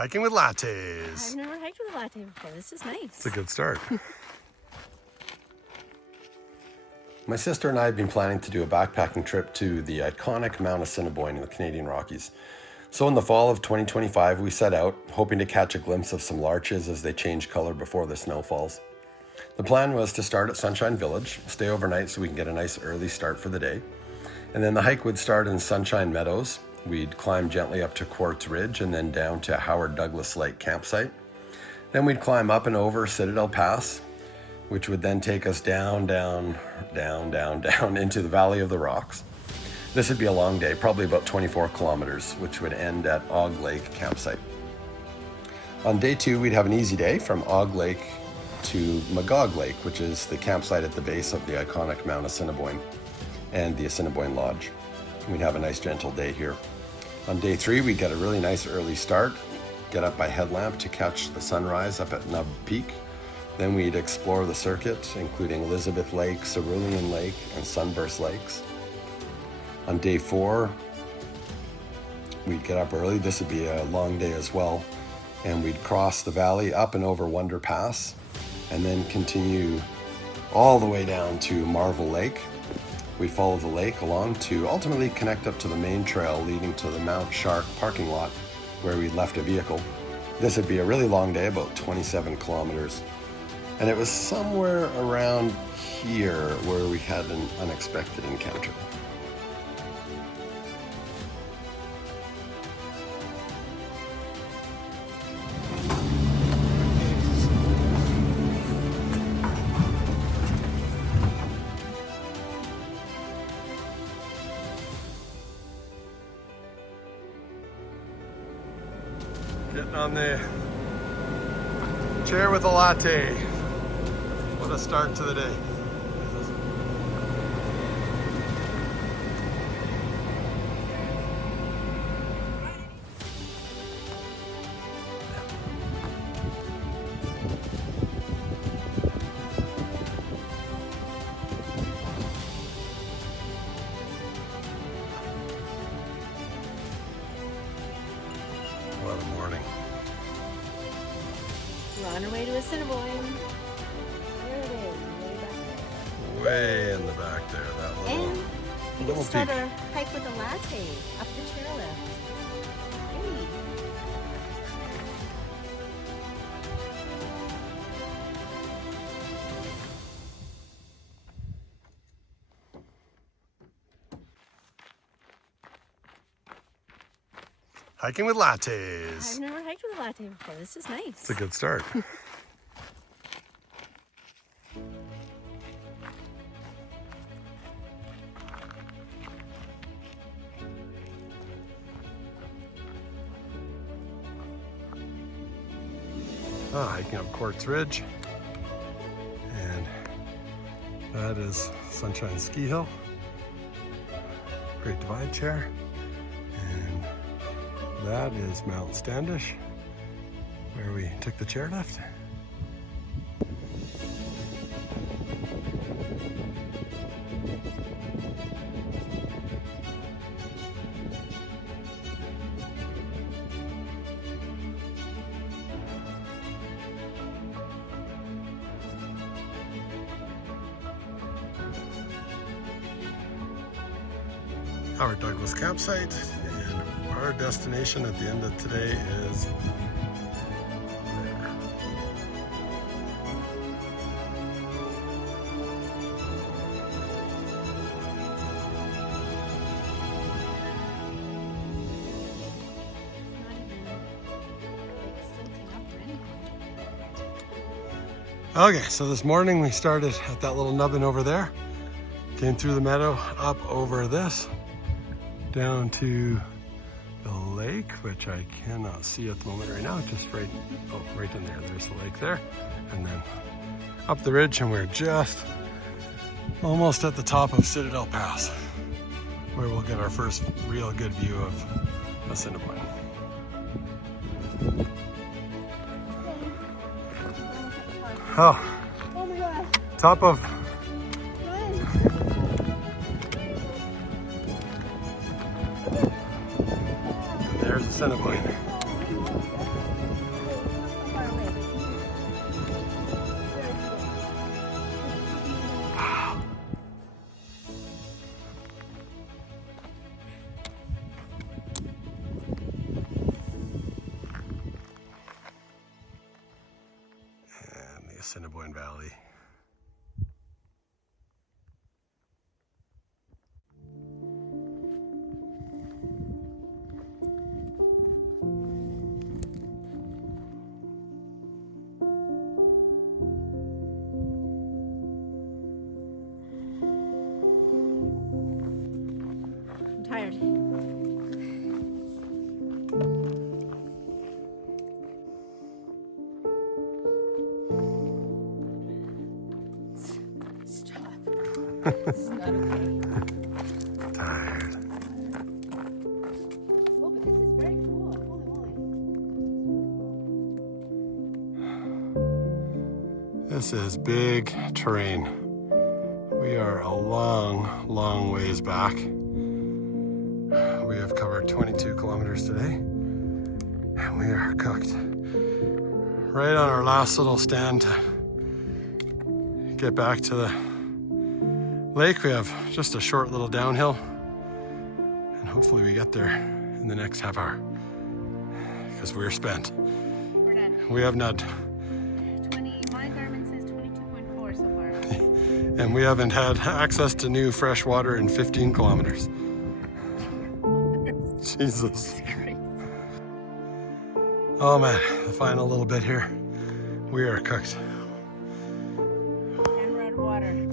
Hiking with lattes. I've never hiked with a latte before. This is nice. It's a good start. My sister and I have been planning to do a backpacking trip to the iconic Mount Assinaboine in the Canadian Rockies. So in the fall of 2025, we set out, hoping to catch a glimpse of some larches as they change color before the snow falls. The plan was to start at Sunshine Village, stay overnight so we can get a nice early start for the day. And then the hike would start in Sunshine Meadows. We'd climb gently up to Quartz Ridge and then down to Howard Douglas Lake campsite. Then we'd climb up and over Citadel Pass, which would then take us down into the Valley of the Rocks. This would be a long day, probably about 24 kilometers, which would end at Og Lake campsite. On day 2, we'd have an easy day from Og Lake to Magog Lake, which is the campsite at the base of the iconic Mount Assinaboine and the Assinaboine Lodge. We'd have a nice gentle day here. On day 3, we'd get a really nice early start, get up by headlamp to catch the sunrise up at Nub Peak. Then we'd explore the circuit, including Elizabeth Lake, Cerulean Lake, and Sunburst Lakes. On day 4, we'd get up early. This would be a long day as well. And we'd cross the valley up and over Wonder Pass, and then continue all the way down to Marvel Lake. We'd follow the lake along to ultimately connect up to the main trail leading to the Mount Shark parking lot where we'd left a vehicle. This would be a really long day, about 27 kilometers. And it was somewhere around here where we had an unexpected encounter. Getting on the chair with a latte. What a start to the day. What a morning. We're on our way to Assinaboine. There it is, way back there. Way in the back there, that little, And we little can start peak. our hike with a latte up the chairlift. Hey. Hiking with lattes. I've never hiked with a latte before. This is nice. It's a good start. Hiking up Quartz Ridge, and that is Sunshine Ski Hill, Great Divide Chair, and that is Mount Standish, where we took the chairlift. Howard Douglas campsite, and our destination at the end of today is there. Okay, so this morning we started at that little nubbin over there, came through the meadow, up over this, down to the lake, which I cannot see at the moment right now, just right in there. There's the lake there, and then up the ridge, and we're just almost at the top of Citadel Pass, where we'll get our first real good view of Assinaboine. Oh, Oh my gosh. top of there's Assinaboine. It's not okay. Tired. Oh, but this is very cool. Holy moly. This is big terrain. We are a long, long ways back. We have covered 22 kilometers today, and we are cooked. Right on our last little stand to get back to the lake, we have just a short little downhill, and hopefully we get there in the next half hour because we're spent. We're done. We have not, 20, my Garmin says 22.4 so far. and we haven't had access to new fresh water in 15 kilometers. Jesus. Oh man, the final little bit here. We are cooked. And we're out of water.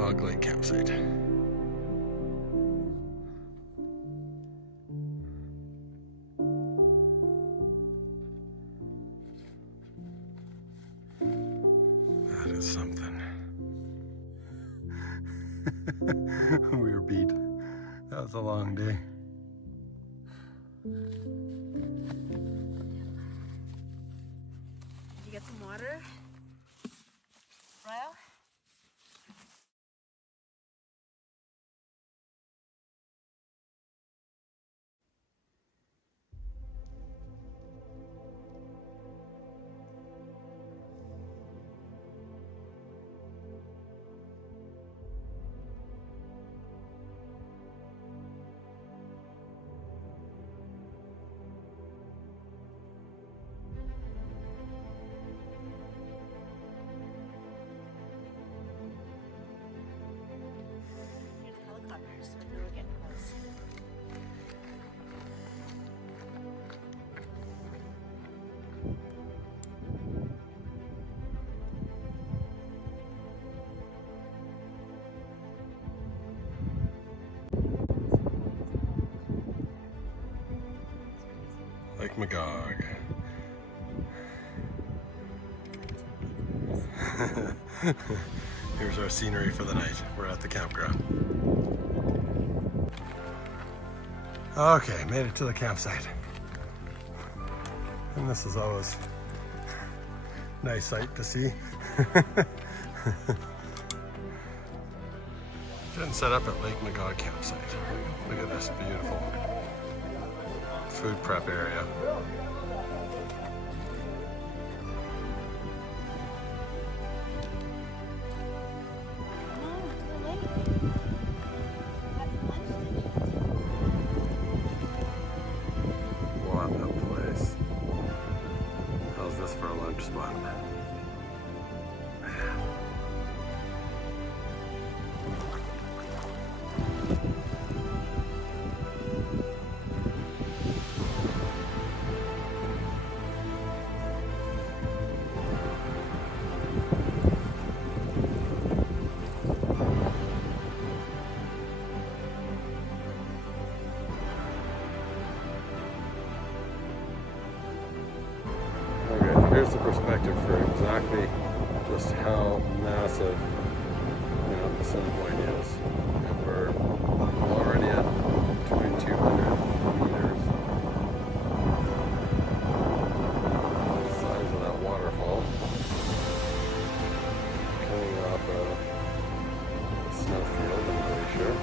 Og Lake campsite. That is something. We were beat. That was a long day. Did you get some water? Ryle? Hear the helicopters when we were getting close. Lake Magog. Here's our scenery for the night. We're at the campground. Okay, made it to the campsite. And this is always a nice sight to see. Didn't set up at Lake Magog campsite. Look at this beautiful food prep area. What a place. How's this for a lunch spot? Here's the perspective for exactly just how massive Mount Assinaboine is. And we're already at 2,200 meters. The size of that waterfall coming off a snowfield and a glacier.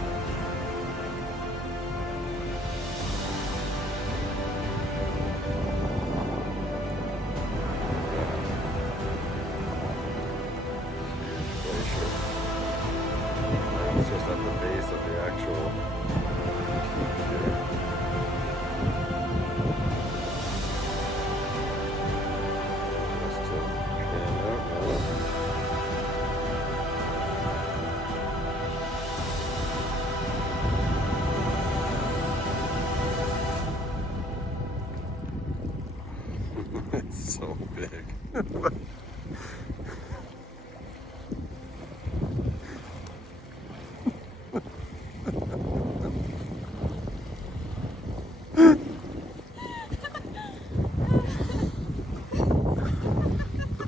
It's just at the base of the actual peak here. Just to pan out now.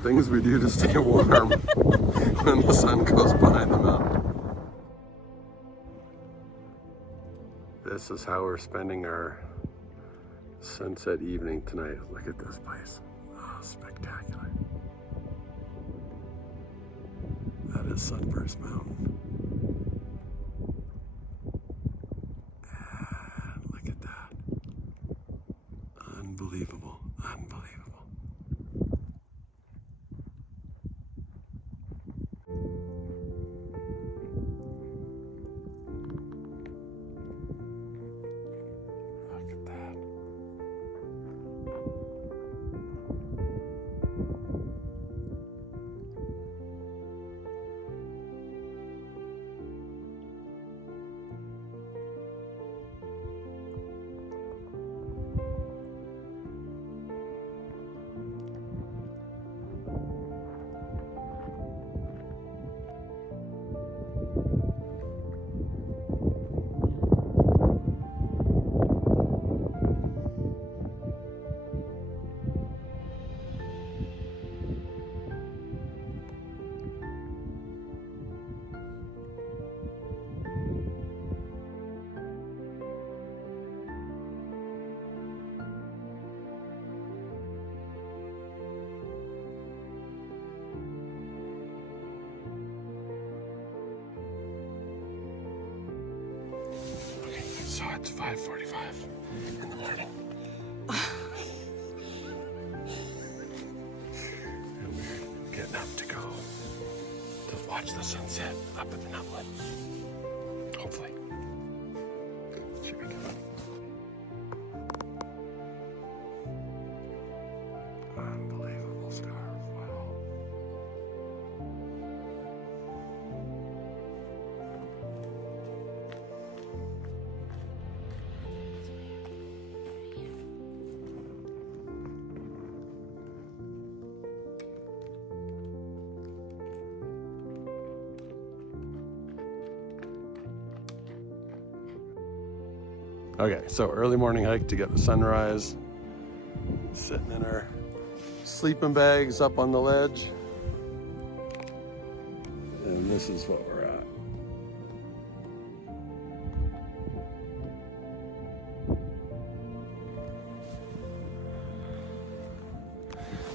Things we do to stay warm when the sun goes behind the mountain. This is how we're spending our sunset evening tonight. Look at this place. Oh, spectacular. That is Sunburst Mountain. And look at that. Unbelievable, unbelievable. Look at that. So it's 5:45 in the morning. And we're getting up to go to watch the sunset up at the Nutlet. Hopefully. Should be good. Unbelievable stars. Wow. Okay, so early morning hike to get the sunrise. Sitting in our sleeping bags up on the ledge. And this is what we're at.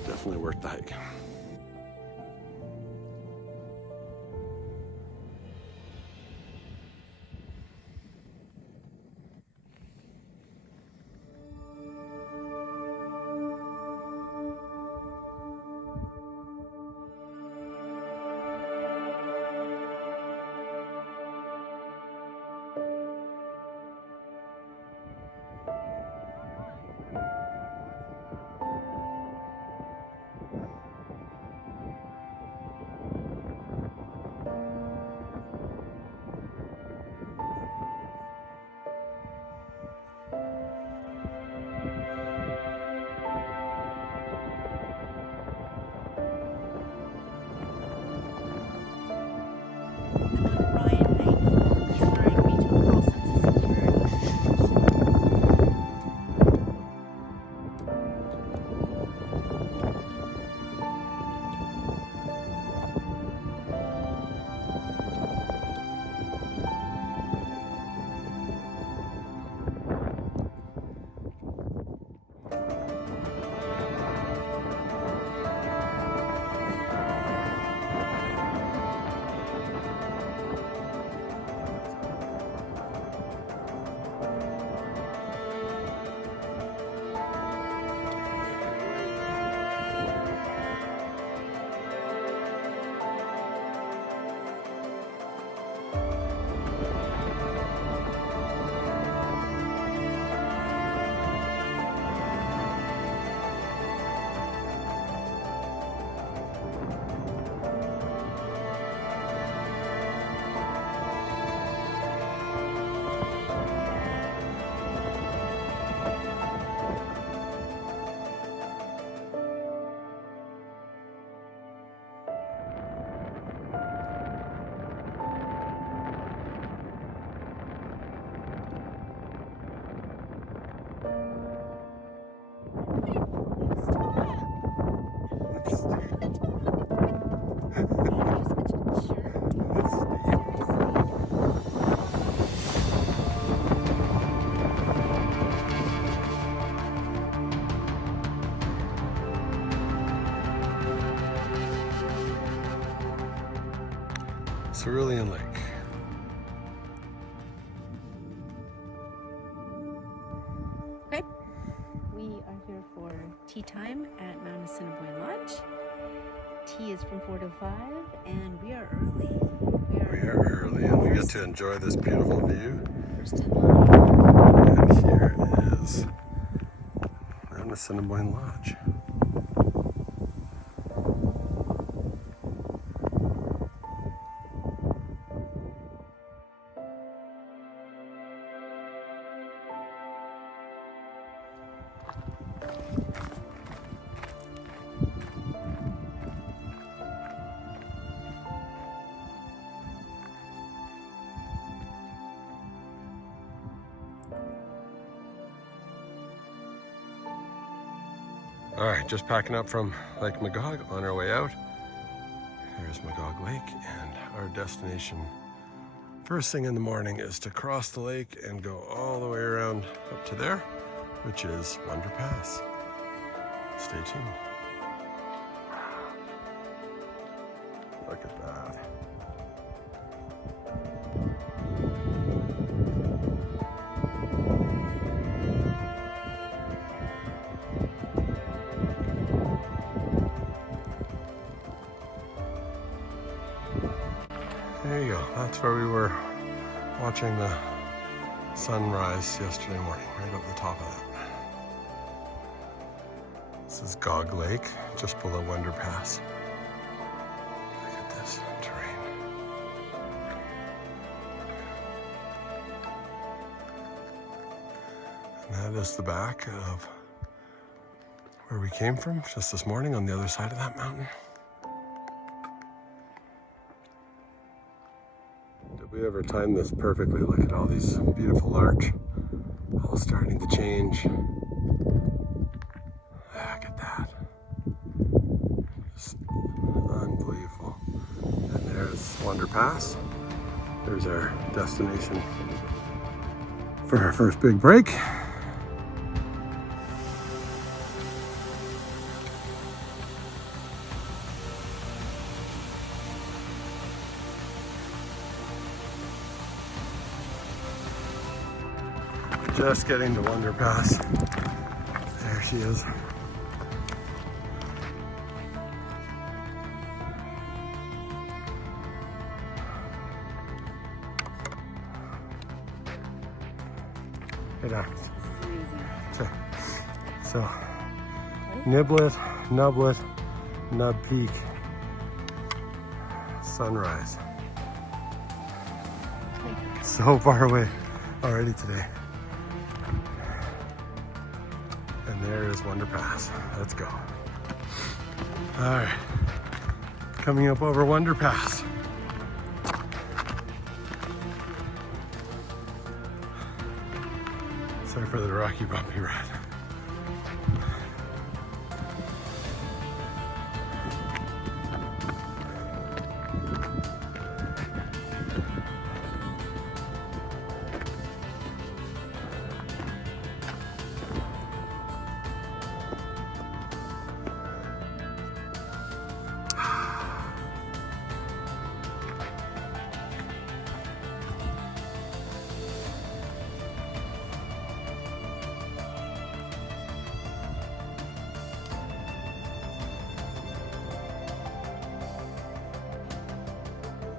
Definitely worth the hike. Cerulean Lake. Okay, we are here for tea time at Mount Assinaboine Lodge. Tea is from 4 to 5, and we are early. We are early, and we get to enjoy this beautiful view. First in line. And here is Mount Assinaboine Lodge. All right, just packing up from Lake Magog on our way out. Here's Magog Lake, and our destination first thing in the morning is to cross the lake and go all the way around up to there, which is Wonder Pass. Stay tuned. Look at that. There you go. That's where we were watching the sunrise yesterday morning, right up the top of that. This is Gog Lake, just below Wonder Pass. Look at this terrain. And that is the back of where we came from just this morning on the other side of that mountain. Did we ever time this perfectly? Look at all these beautiful larch, all starting to change. Look at that. Just unbelievable. And there's Wonder Pass. There's our destination for our first big break. Just getting to Wonder Pass. There she is. Good act. Okay. So, Niblet, Nublet, Nub Peak, sunrise. So far away already today. And there is Wonder Pass. Let's go. All right, coming up over Wonder Pass. Sorry for the rocky, bumpy ride.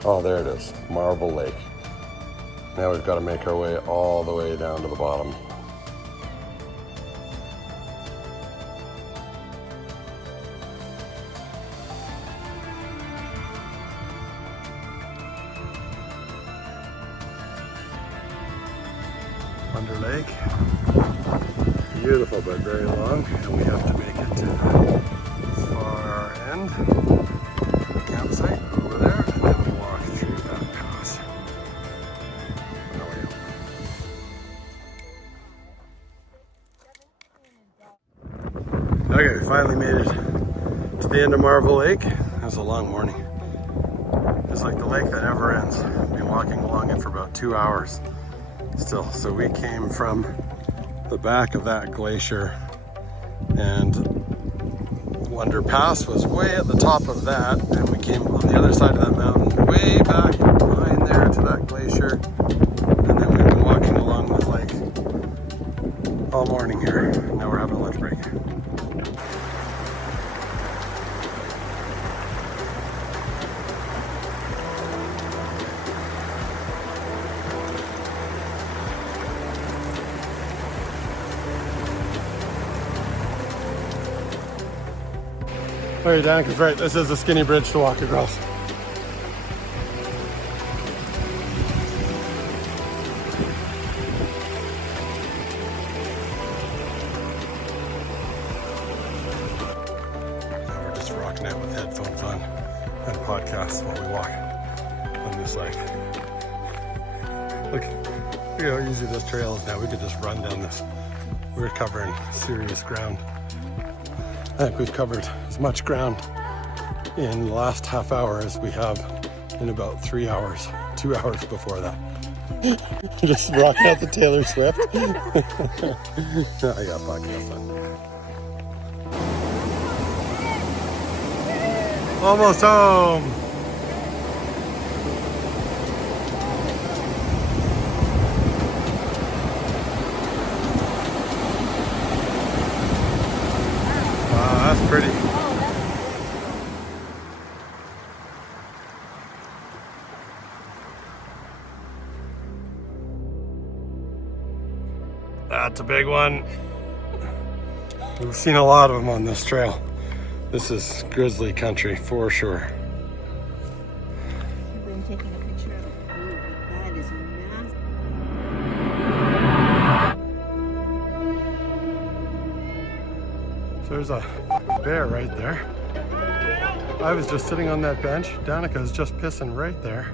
Oh, there it is, Marble Lake. Now we've got to make our way all the way down to the bottom. Wonder Lake, beautiful but very long, and we have to make it to the far end of the campsite over there, and then we walk through that pass. Okay, we finally made it to the end of Marble Lake. It was a long morning. It's like the lake that never ends. We've been walking along it for about 2 hours still. So we came from the back of that glacier, and Wonder Pass was way at the top of that, and we came on the other side of that mountain way back Okay, Danica's right. This is a skinny bridge to walk across. We're just rocking out with headphones on and podcasts while we walk on this lake. Look how easy this trail is now. We could just run down this. We're covering serious ground. I think we've covered as much ground in the last half hour as we have in about 3 hours, 2 hours before that. Just rocking out the Taylor Swift. I got podcast on. Almost home. Wow, that's pretty. That's a big one. We've seen a lot of them on this trail. This is grizzly country for sure. I've been taking a picture of it. Ooh, that is massive. So there's a bear right there. I was just sitting on that bench. Danica was just pissing right there.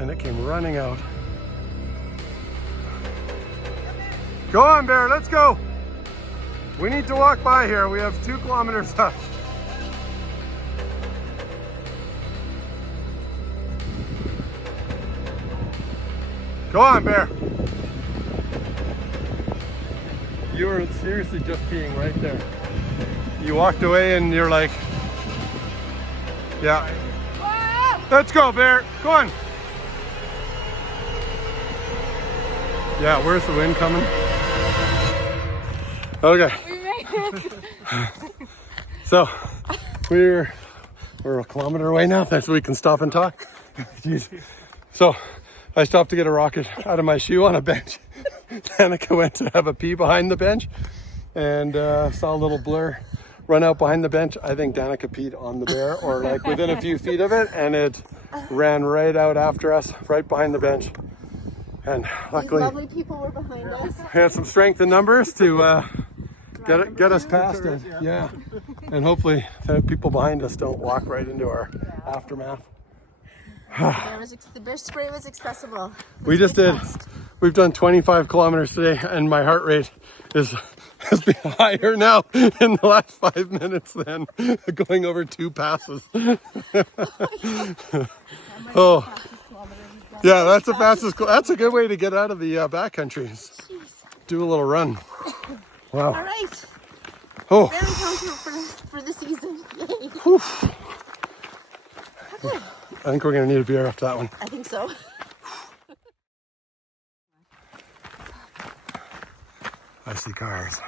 And it came running out. Go on, bear, let's go. We need to walk by here. We have 2 kilometers left. Go on, bear. You were seriously just peeing right there. You walked away and you're like, yeah. Let's go, bear. Go on. Yeah, where's the wind coming? Okay. So we're a kilometer away now, so we can stop and talk. Jeez. So I stopped to get a rocket out of my shoe on a bench. Danica went to have a pee behind the bench and saw a little blur run out behind the bench. I think Danica peed on the bear or like within a few feet of it, and it ran right out after us, right behind the bench. And luckily, these lovely people were behind us. We had some strength in numbers to get us past it. Yeah, and hopefully the people behind us don't walk right into our aftermath. The bear spray was accessible. We've done 25 kilometers today, and my heart rate has been higher now in the last 5 minutes than going over 2 passes. Oh. Yeah, that's the fastest. That's a good way to get out of the backcountry. Do a little run. Wow. All right. Oh. Very comfortable for the season. Yay. Okay. I think we're gonna need a beer after that one. I think so. I see cars.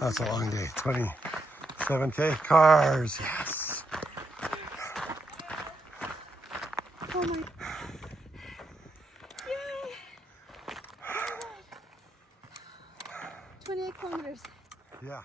That's a long day. 27K cars. Yes. Oh my. Yay. 28 kilometers. Yeah.